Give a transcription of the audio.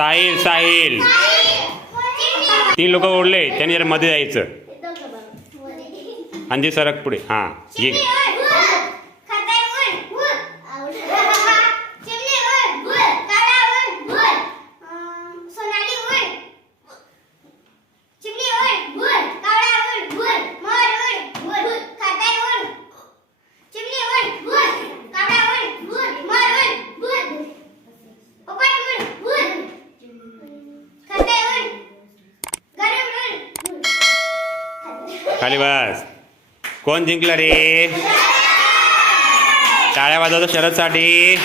साहिल साहिल. तीन लोक ओढले त्यांनी जरा मध्ये जायचं. आणि ते सरक पुढे. हां ये. खाली बस. कोण जिंकलं रे? टाळ्या वाजवतो शरदसाठी.